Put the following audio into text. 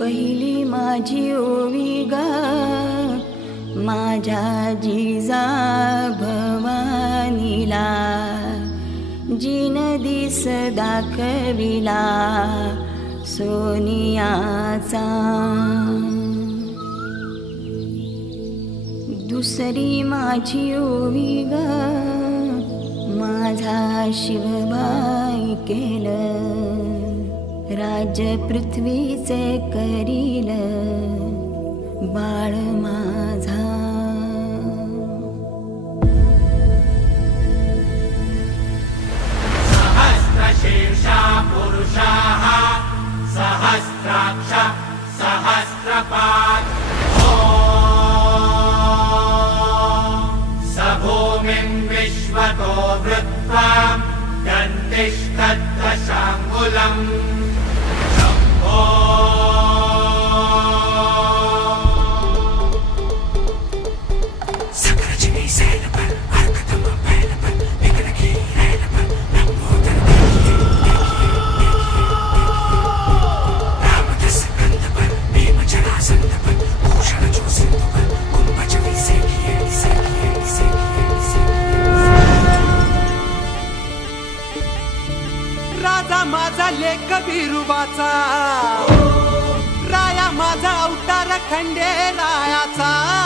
पहिली माझी ओवी ग माझ्या जिजा भवानीला, जिन दिस दाखविला सोनियाचा. दुसरी माझी ओवी ग माझा शिवबाई केलं, राज्य पृथ्वीचे करील बाळ माझा. सहस्रशीर्षा पुरुषाः सहस्राक्ष सहस्रपात्. स भूमिं विश्वतो वृत्वा दन्तिष्ठद्दशाङ्गुलम्. राजा माझा लेख बिरुबाचा, राया माझा अवतार खंडे रायाचा.